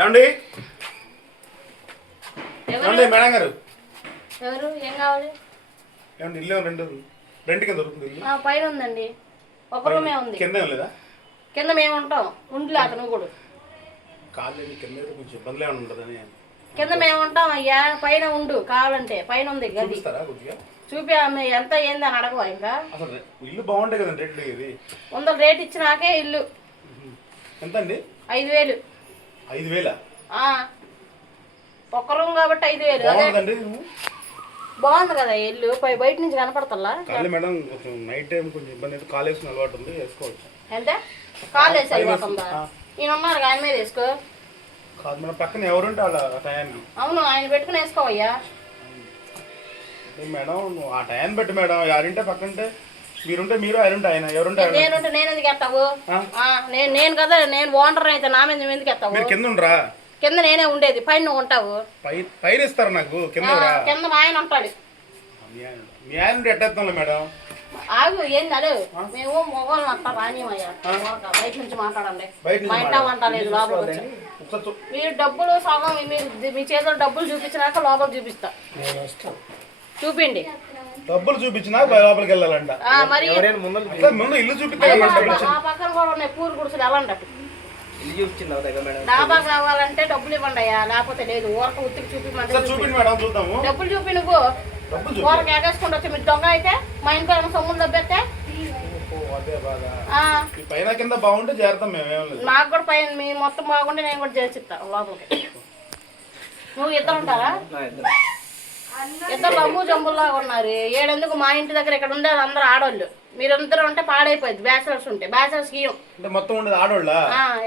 ఏమండి ఏమండి మేడం గారు ఎవరు ఏం కావాలి? ఏమండి ఇల్లు రెంట్ కింద దొరుకుతుంది ఇల్లు? పైన ఉందండి, ఒక రూమే ఉంది. కింద ఏం లేదా? కింద మేము ఉంటాం, ఉండి అతను కూడా కాలేదు. కింద కొంచెం ఇబ్బందులు ఏమైనా ఉంటుందని. కింద మేము ఉంటాం అయ్యా, పైన ఉండు కావాలంటే. పైన ఉంది గది కొద్దిగా చూపి. ఎంత ఏంది అని అడగవా? ఇంకా అసలు ఇల్లు బాగుంటాయి కదండి రేట్లు. ఇది 100 రేట్ ఇచ్చినాకే ఇల్లు. ఎంత అండి? 5000. 5000? ఒక్క రూమ్ కాబట్టి 5000. బాగుంది కదా ఇల్లు, బయట నుంచి కనపడతల్లా. మేడం కొంచెం నైట్ టైం కొంచెం ఇబ్బంది అయితే కాల్ వేసుకుని అలవాటు ఉంది, వేసుకోవచ్చు. అంటే కాల్ వేసి అలవాటు ఉందా? నేను ఉన్నారు ఆయన మీద వేసుకో. కాదు మేడం, పక్కన ఎవరుంటే వాళ్ళ టయాన్ని. అవును, ఆయన పెట్టుకుని వేసుకోవయ్యా. మేడం నువ్వు ఆ టైం పెట్టి మేడం. ఎవరింటే పక్కంటే మీరుంటే మీరు, ఆయనంటే ఆయన. ఎవరుంటే నేనుంటే నేను ఎందుకు ఎత్తావు? నేను కదా, నేను ఓనర్ అయితే నా మీద నువ్వు ఎందుకు ఎత్తావు? కింద ఉండరా? కింద నేనే ఉండేది, పైన నువ్వు ఉంటావు. పైన ఇస్తారు నాకు, కింద కింద మా ఆయన ఉంటాడు. మీ ఆయన ఎట్టేస్తాంలే మేడం. ఆగు, ఏంది అదే మేము మొగోళ్ళు అంతా రానిమయ్యా. బయట నుంచి మాట్లాడండి. మా ఇంట్లో వంట లేదు, లోపలికి వచ్చి మీరు డబ్బులు సగం మీ చేతిలో డబ్బులు చూపించినాక లోపల చూపిస్తా. చూపిండి. డబ్బులు చూపించినా లోపలికి వెళ్ళాలంట. మరి ముందు ఇల్లు చూపిస్తాను. ఆ పక్కన కూడా ఉన్నాయి పూరు గుడిసెలు, ఎలాంటి డాబా కావాలంటే డబ్బులు ఇవ్వండి అయ్యా, లేకపోతే లేదు. ఊరక ఉత్తికి చూపిండి మేడం, చూద్దాము. డబ్బులు చూపి. నువ్వు ఊరక ఎగేసుకుంటూ వచ్చి మీరు దొంగ అయితే మా ఇంట్లో ఏమైనా సొమ్ములు దబ్బెత్తే పైన కింద బాగుంటే చేరుతాం మేము. నాకు కూడా పైన మీ మొత్తం బాగుంటే నేను కూడా చేసిస్తా లోపలికి. నువ్వు ఇద్దరు ఉంటారా? ఇద్దరు లమ్ము జంబుల్లాగా ఉన్నారు. ఏడెందుకు మా ఇంటి దగ్గర ఇక్కడ ఉండేది అందరూ ఆడోళ్ళు. మీరందరూ ఉంటే పాడైపోయింది. బ్యాచిలర్స్ ఉంటే బ్యాచిలర్స్ ఇయ్యం. మొత్తం ఉండేది ఆడోళ్ళ.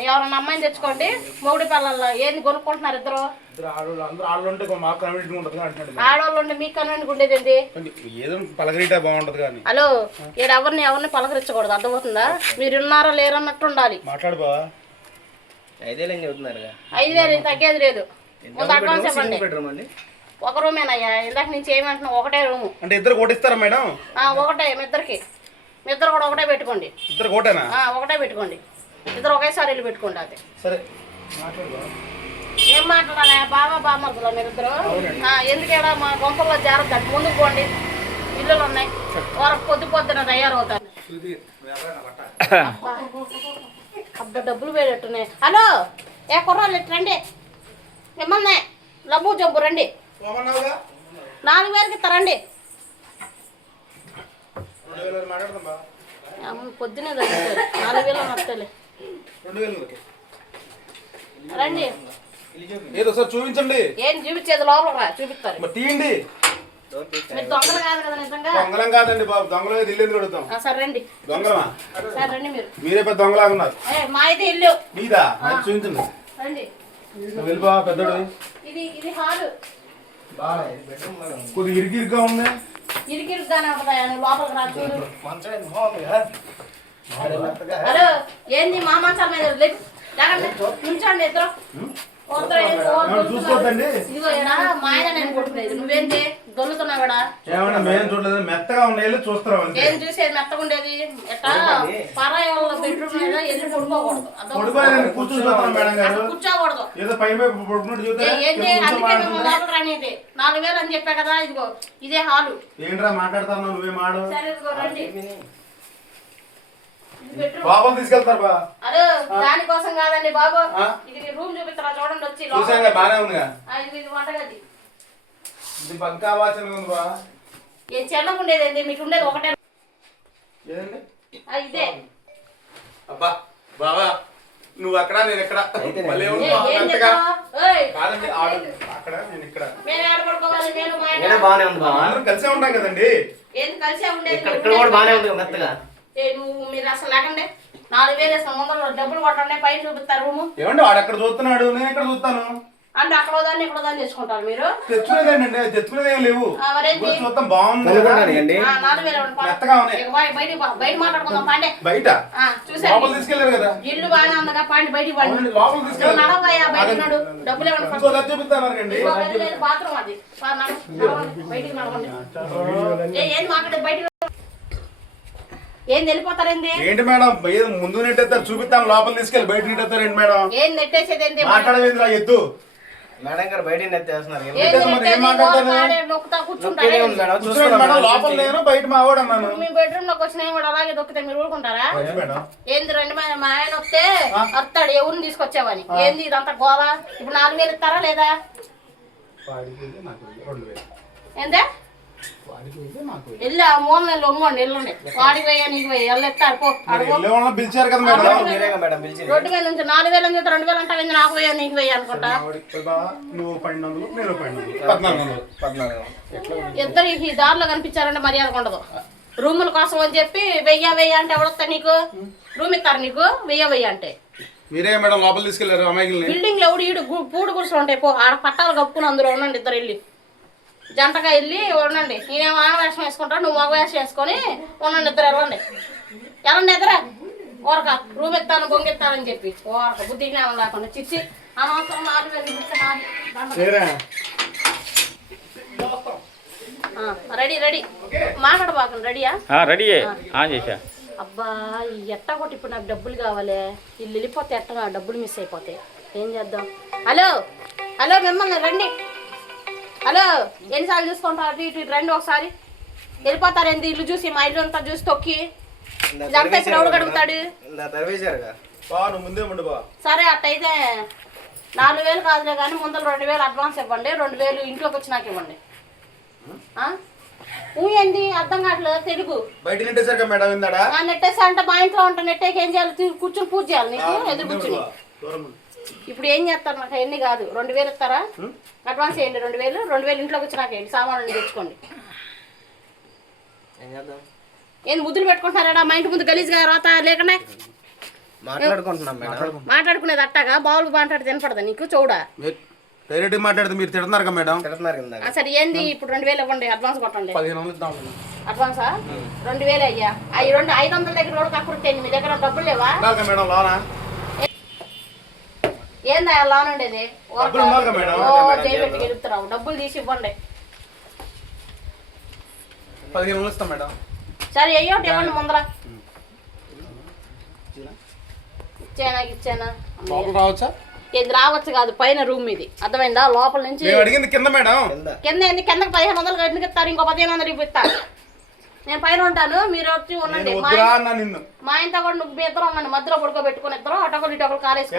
ఎవరన్నా అమ్మాయిని తెచ్చుకోండి. మొగుడి పిల్లల్లో ఏంది కొనుక్కుంటున్నారు ఇద్దరు? ఆడవాళ్ళు ఉంటే మీకు కన్వీనెంట్ ఉండేది. హలో, ఎవరిని పలకరించకూడదు, అర్థమవుతుందా? మీరు ఉన్నారా లేరన్నట్టు ఉండాలి. మాట్లాడు. 5000 తగ్గేది లేదు. అడ్వాన్స్ ఇవ్వండి. ఒక రూమేనయ్యా, ఇందాక నుంచి ఏమంటున్నావు? ఒకటే రూము అంటే ఇద్దరు కోటిస్తారా మేడం? ఒకటే. మీ ఇద్దరు కూడా ఒకటే పెట్టుకోండి. ఇద్దరు కోటేనా? ఒకటే పెట్టుకోండి. ఇద్దరు ఒకేసారి ఇల్లు పెట్టుకోండి. అది సరే. ఏం మాట్లాడాలి? బామర్దులా మీరిద్దరు? ఎందుకేడా మా గొంపల్లో జాగ్రత్త. ముందుకు పోండి, ఇల్లులు ఉన్నాయి. పొద్దున తయారవుతారు. అబ్బా, డబ్బులు వేడట్టున్నాయి. హలో, ఏ కుర్రాళ్ళు రండి. మిమ్మల్ని లబ్బు జంపు రండి. 4000కి ఇస్తారండి. పొద్దునే తగ్గుతారు. 4000 నచ్చలే. రండి. ఏదో సార్ చూపించండి. ఏం చూపించేది? లోపల చూపిస్తారు. తీయండి. మీరు దొంగలు కాదు కదా? నిజంగా దొంగలం కాదండి బాబు. దొంగలు అయితే ఇల్లు ఎందుకు అడుగుతాం? సరే రండి. దొంగలమా? సరే రండి. మీరే పెద్ద దొంగలాగా ఉన్నారు. మా అయితే ఇల్లు మీదా? చూపించండి. రండి. వెళ్ళిపో పెద్దోడు. ఇది హాలు. కొద్దిగా ఇరికిరిగ్గా ఉంది. ఇరికిరుగ్గానే ఉంటుందా? లోపలికి రా చూడు. హలో, ఏంది మా మంచాల మీద నుంచండి ఇద్దరు. చూసుకోవద్దండి. ఇదిగో మా ఆయన నేను కొట్టుకునేది. నువ్వేంటి దొల్లుతున్నావు కూడా? ఏమన్నా మేము చూడలేదు, మెత్తగా ఉన్నాయి చూస్తాం. ఏం చూసేది? మెత్తగా ఉండేది ఎట్టా? పరాయి వాళ్ళ బెడ్రూమ్ మీద వెళ్ళి పడుకోకూడదు. కూర్చోకూడదు. ఏంటి? అందుకే మేము లోపల రానిది. 4000 అని చెప్పా కదా. ఇదిగో ఇదే హాలు. ఏంట్రా మాట్లాడతాను? నువ్వే మాడు. సరే, ఇదిగో రండి. బాబుని తీసుకెళ్తారు బా. అరే, దానికోసం కాదండి బాబు. ఇది రూమ్ చూపిస్తారా? చూడండి వచ్చి. బానే ఉందిగా. ఇది వంటగది. ఇది బంకా వాసనగా ఉంది బా. ఏం చెల్లం ఉండేది ఏంటి? మీకు ఉండేది ఒకటే. ఇదే. అబ్బా బావా, నువ్వు అక్కడ నేను ఎక్కడ? అక్కడ నేను ఇక్కడ. మేము ఆడపడుకోవాలి. నేను మా అందరం కలిసే ఉంటాం కదండి. ఏంది కలిసే ఉండేది? నువ్వు మీరు అసలు లేకండి. 4000 వేస్తాం. ముందర డబ్బులు కొట్టండి. పైన చూపిస్తారు రూము. ఏమండి వాడు అక్కడ చూస్తున్నాడు, నేను ఎక్కడ చూస్తాను అంటే అక్కడ దాన్ని ఇక్కడ దాన్ని తెచ్చుకుంటారు మీరు. తెచ్చుకునేదండి, తెచ్చుకునేది ఏం లేవు. చూద్దాం బాగుంది. బయట మాట్లాడుకుందాం. పాండే బయట చూసారు తీసుకెళ్లారు కదా. ఇల్లు బాగానే ఉందిగా. పాండి బయటికి నడవయ్యా. బయట నడు. డబ్బులు ఇవ్వండి. చూపిస్తాను. బాత్రూమ్ అది. బయటికి నడవండి. ఏం మాట్లాడేది? బయట ఏం వెళ్ళిపోతారేంది? ఏంటి మేడం ముందు నెట్టేస్తారు చూపిస్తాను, లోపల తీసుకెళ్ళి బయట నెట్టేస్తారు ఏంటి మేడం? ఏం నెట్టేసేది ఏంటి? మాట్లాడేదిరా ఎద్దు మేడం గారు బయట నెత్తేస్తున్నారు. లోపల నేను బయట మావాడు అన్నాను. మీ బెడ్రూమ్ లోకి వచ్చిన కూడా అలాగే దొక్కితే మీరు ఊరుకుంటారా? ఏంది రండి మా ఆయన వస్తే వస్తాడు ఎవరిని తీసుకొచ్చావని. ఏంది ఇదంతా గోవా? ఇప్పుడు 4000 ఇస్తారా లేదా? ఏందే వెళ్ళి ఆ మూల నెలలు ఉమ్మండి ఎల్లుండి. వాడికి పోయా నీకు పోయి ఎల్లెత్తారు పో. పిలిచారు కదా మేడం. రోడ్డు మీద నుంచి 4000 అని చెప్తే 2000 అంటావు. నాకు పోయా నీకు పోయా అనుకుంటా. నువ్వు 1200 నేను 1400. ఇద్దరు ఈ దారిలో కనిపించారంటే మర్యాద ఉండదు. రూముల కోసం అని చెప్పి 1000 అంటే ఎవడొస్తా నీకు? రూమ్ ఇస్తారు నీకు 1000 అంటే. మీరే మేడం లోపల తీసుకెళ్లారు అమ్మాయిని? బిల్డింగ్ లో ఎవడు ఈడు పూడు గురుసులు ఉంటాయి పో. ఆడ పట్టాలు కప్పుకుని అందులో ఉండండి ఇద్దరు వెళ్ళి జంటగా వెళ్ళి ఉండండి. నేనేమో ఆడ వేషం వేసుకుంటాను, నువ్వు మగ వేషం వేసుకొని ఉండండి ఇద్దరు వెళ్ళండి. వెళ్ళండి ఎదురా ఓరక రూమ్ ఎత్తాను బొంగెత్తానని చెప్పి ఓరక బుద్ధి జ్ఞానం లేకుండా చిచ్చి అనవసరం 4000 రెడీ రెడీ మాట్లాడబాకండి. రెడీయా? రెడీ చేసా. అబ్బా ఎట్టా కొట్టి ఇప్పుడు నాకు డబ్బులు కావాలి. వీళ్ళు వెళ్ళిపోతే ఎట్టగా డబ్బులు మిస్ అయిపోతాయి. ఏం చేద్దాం? హలో హలో మిమ్మల్ని రండి. హలో ఎన్నిసార్లు చూసుకుంటారు? అటు ఇటు రండి ఒకసారి. వెళ్ళిపోతారేంది? ఇల్లు చూసి మా ఇల్లు అంతా చూసి తొక్కి ఇదంతా ఇప్పుడు ఎవడు గడుగుతాడు? సరే అట్టయితే 4000 కాదులే కానీ ముందర 2000 అడ్వాన్స్ ఇవ్వండి. 2000 ఇంట్లోకి వచ్చినాక ఇవ్వండి. ఏంది అర్థం కావట్లేదు తెలుగు? బయట నెట్టేసారు మేడం. నెట్టేసా అంటే మా ఇంట్లో ఉంటా. నెట్టేకి ఏం చేయాలి? కూర్చొని పూజ చేయాలి నీకు ఎదురు కూర్చుని. ఇప్పుడు ఏం చేస్తారు? నాకు ఎన్ని కాదు 2000 ఇస్తారా? అడ్వాన్స్ చేయండి 2000 ఇంట్లోకి వచ్చి నాకు ఏంటి సామాన్లు తెచ్చుకోండి. ఏంది ముద్దులు పెట్టుకుంటున్నారా? మా ఇంటి ముందు గలీజ్గా రాత లేకుండా మాట్లాడుకునేది అట్టాగా బావులు మాట్లాడి తినపడదా నీకు? చూడా మాట్లాడితే మీరు తిడుతున్నారు కదా మేడం. సరే ఏంది ఇప్పుడు 2000 ఇవ్వండి అడ్వాన్స్ కొట్టండి. అడ్వాన్సా? 2000 అయ్యా. అవి 500 దగ్గర రోడ్డు కక్కుతాయి. మీ దగ్గర డబ్బులు లేవా? ఏందా లోన్ ఉండేది? చేయబెట్టి గెలుపుతున్నావు. డబ్బులు తీసి ఇవ్వండి. 1500 ఇస్తాం మేడం. సరే అయ్యోటి ఇవ్వండి ముందర. ఇచ్చానా రావచ్చా? ఇది రావచ్చు కాదు పైన రూమ్ ఇది అర్థమైందా? లోపల నుంచి అడిగింది కింద మేడం. కింద ఏంది? కిందకి 1500 ఎందుకు ఇస్తారు? ఇంకో 1500 ఇస్తారు. నేను పైన ఉంటాను, మీరు వచ్చి ఉండండి. మా ఇంత కూడా నువ్వు ఇద్దరు ఉండండి. మధ్యలో పడుకోబెట్టుకుని ఇద్దరు అటొకరు ఇటొకరు కాలేసి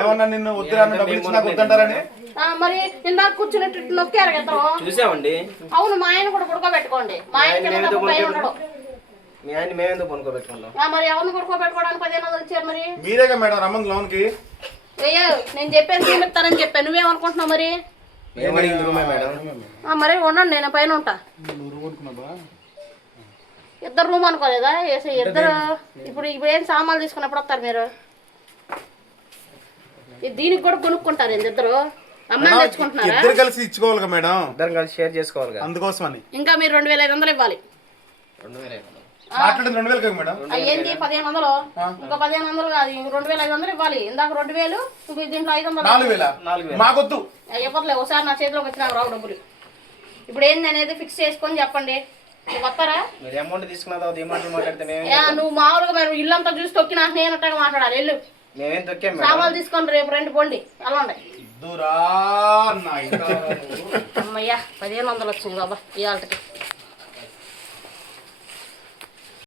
మరి ఇందాక కూర్చున్నట్టు నొక్కారు ఇద్దరు. చూసామండి. అవును మా ఆయన కూడా పడుకోబెట్టుకోండి. మా ఆయన పైన ఉండడు. మరి ఎవరిని పడుకోబెట్టుకోవడానికి 1500 ఇచ్చారు? మరి మీరేగా మేడం రమ్మని లోన్ కి. అయ్యో నేను చెప్పాను చూపిస్తానని చెప్పాను. నువ్వేమనుకుంటున్నావు మరి? మరి ఉండండి నేను పైన ఉంటా. ఇద్దరు రూమ్ అనుకోలేదా? ఇద్దరు ఇప్పుడు ఏం సామాన్లు తీసుకున్నప్పుడు వస్తారు మీరు? దీనికి కూడా కొనుక్కుంటారు ఇద్దరు అమ్మాయిలు తెచ్చుకుంటున్నారా? ఇద్దరు కలిసి ఇచ్చుకోవాలి మేడం. ఇద్దరు కలిసి షేర్ చేసుకోవాలి అందుకోసమని. ఇంకా మీరు 2500 ఇవ్వాలి. 2000 కదా మేడం. ఏంటి 1500? ఇంకా 1500 కాదు 2500 ఇవ్వాలి. ఇందాక 2000 దీంట్లో 500. మాకొద్దు ఇవ్వట్లే. ఒకసారి నా చేతిలోకి వచ్చినా రావు డబ్బులు. ఇప్పుడు ఏంది అనేది ఫిక్స్ చేసుకొని చెప్పండి. వస్తారా? నువ్వు మామూలుగా మరి ఇల్లంతా చూసి తొక్కి నాకు నేను మాట్లాడాలి. వెళ్ళు సామాన్లు తీసుకొని రేపు రండి పోండి వెళ్ళండి. అమ్మయ్యా 1500 వచ్చింది బాబా ఇవాళకి.